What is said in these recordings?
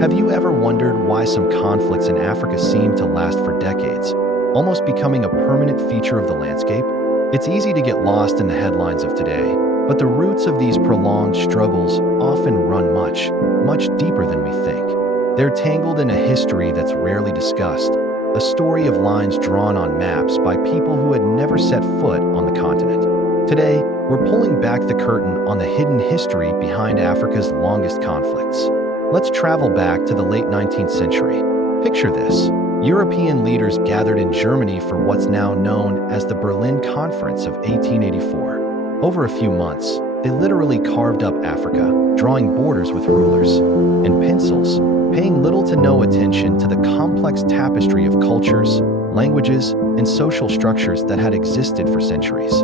Have you ever wondered why some conflicts in Africa seem to last for decades, almost becoming a permanent feature of the landscape? It's easy to get lost in the headlines of today, but the roots of these prolonged struggles often run much deeper than we think. They're tangled in a history that's rarely discussed, a story of lines drawn on maps by people who had never set foot on the continent. Today, we're pulling back the curtain on the hidden history behind Africa's longest conflicts. Let's travel back to the late 19th century. Picture this. European leaders gathered in Germany for what's now known as the Berlin Conference of 1884. Over a few months, they literally carved up Africa, drawing borders with rulers and pencils, paying little to no attention to the complex tapestry of cultures, languages, and social structures that had existed for centuries.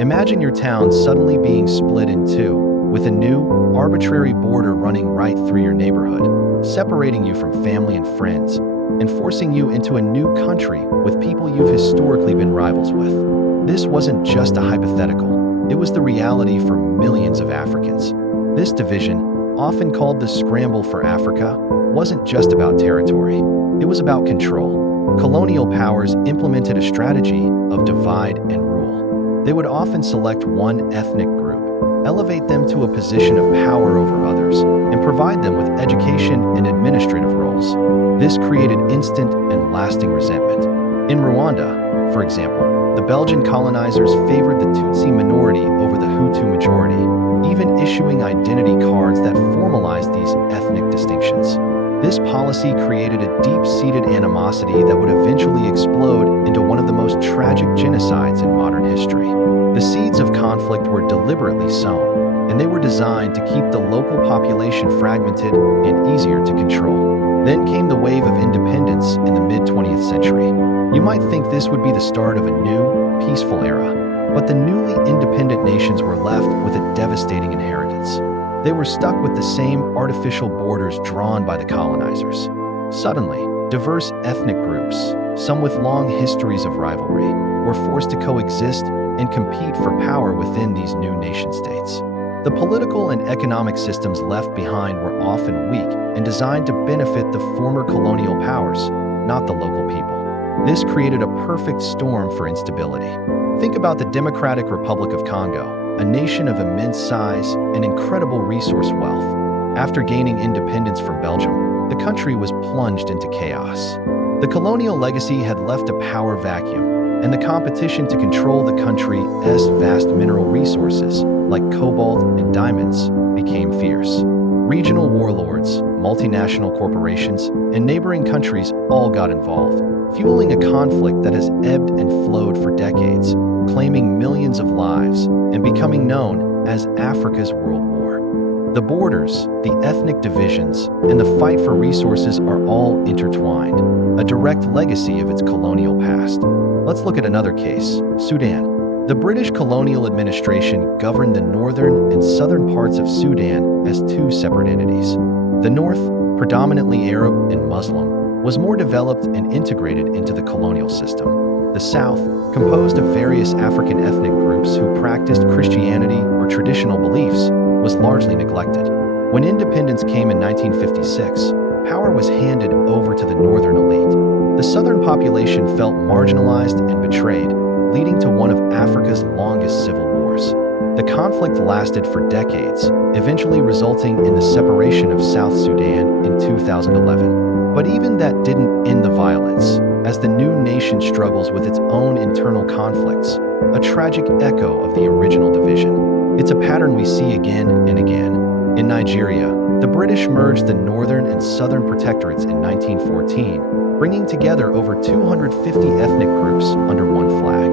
Imagine your town suddenly being split in two, with a new, arbitrary border running right through your neighborhood, separating you from family and friends, and forcing you into a new country with people you've historically been rivals with. This wasn't just a hypothetical, it was the reality for millions of Africans. This division, often called the Scramble for Africa, wasn't just about territory, it was about control. Colonial powers implemented a strategy of divide and rule. They would often select one ethnic group, elevate them to a position of power over others, and provide them with education and administrative roles. This created instant and lasting resentment. In Rwanda, for example, the Belgian colonizers favored the Tutsi minority over the Hutu majority, even issuing identity cards that formalized these ethnic distinctions. This policy created a deep-seated animosity that would eventually explode into one of the most tragic genocides in modern history. The seeds of conflict were deliberately sown, and they were designed to keep the local population fragmented and easier to control. Then came the wave of independence in the mid-20th century. You might think this would be the start of a new, peaceful era, but the newly independent nations were left with a devastating inheritance. They were stuck with the same artificial borders drawn by the colonizers. Suddenly, diverse ethnic groups, some with long histories of rivalry, were forced to coexist and compete for power within these new nation-states. The political and economic systems left behind were often weak and designed to benefit the former colonial powers, not the local people. This created a perfect storm for instability. Think about the Democratic Republic of Congo, a nation of immense size and incredible resource wealth. After gaining independence from Belgium, the country was plunged into chaos. The colonial legacy had left a power vacuum, and the competition to control the country's vast mineral resources, like cobalt and diamonds, became fierce. Regional warlords, multinational corporations, and neighboring countries all got involved, fueling a conflict that has ebbed and flowed for decades, claiming millions of lives and becoming known as Africa's World War. The borders, the ethnic divisions, and the fight for resources are all intertwined, a direct legacy of its colonial past. Let's look at another case, Sudan. The British colonial administration governed the northern and southern parts of Sudan as two separate entities. The north, predominantly Arab and Muslim, was more developed and integrated into the colonial system. The south, composed of various African ethnic groups who practiced Christianity or traditional beliefs, was largely neglected. When independence came in 1956, power was handed over to the northern elite. The southern population felt marginalized and betrayed, leading to one of Africa's longest civil wars. The conflict lasted for decades, eventually resulting in the separation of South Sudan in 2011. But even that didn't end the violence, as the new nation struggles with its own internal conflicts, a tragic echo of the original division. It's a pattern we see again and again. In Nigeria, the British merged the northern and southern protectorates in 1914, bringing together over 250 ethnic groups under one flag.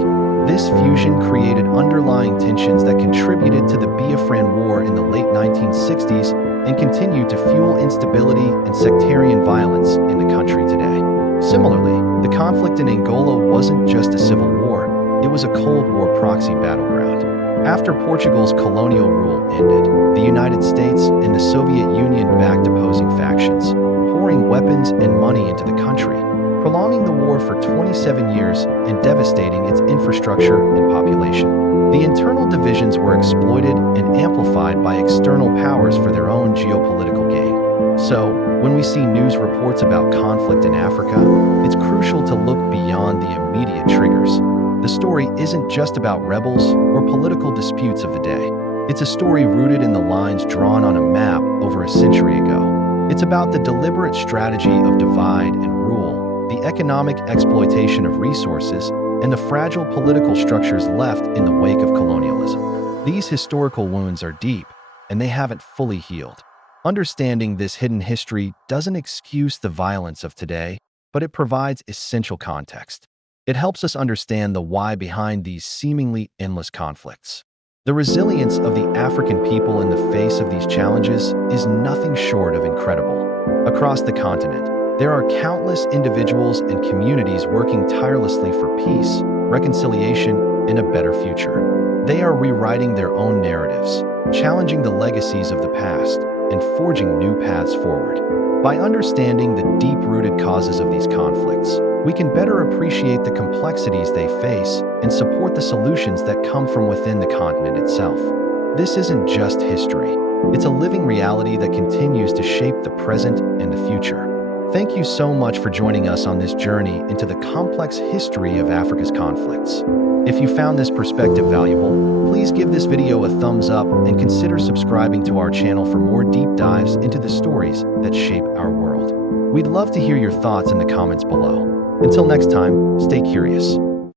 This fusion created underlying tensions that contributed to the Biafran War in the late 1960s and continued to fuel instability and sectarian violence in the country today. Similarly, the conflict in Angola wasn't just a civil war, it was a Cold War proxy battleground. After Portugal's colonial rule ended, the United States and the Soviet Union backed opposing factions, pouring weapons and money into the country, prolonging the war for 27 years and devastating its infrastructure and population. The internal divisions were exploited and amplified by external powers for their own geopolitical gain. So, when we see news reports about conflict in Africa, it's crucial to look beyond the immediate triggers. The story isn't just about rebels or political disputes of the day. It's a story rooted in the lines drawn on a map over a century ago. It's about the deliberate strategy of divide and rule, the economic exploitation of resources, and the fragile political structures left in the wake of colonialism. These historical wounds are deep, and they haven't fully healed. Understanding this hidden history doesn't excuse the violence of today, but it provides essential context. It helps us understand the why behind these seemingly endless conflicts. The resilience of the African people in the face of these challenges is nothing short of incredible. Across the continent, there are countless individuals and communities working tirelessly for peace, reconciliation, and a better future. They are rewriting their own narratives, challenging the legacies of the past, and forging new paths forward. By understanding the deep-rooted causes of these conflicts, we can better appreciate the complexities they face and support the solutions that come from within the continent itself. This isn't just history. It's a living reality that continues to shape the present and the future. Thank you so much for joining us on this journey into the complex history of Africa's conflicts. If you found this perspective valuable, please give this video a thumbs up and consider subscribing to our channel for more deep dives into the stories that shape our world. We'd love to hear your thoughts in the comments below. Until next time, stay curious.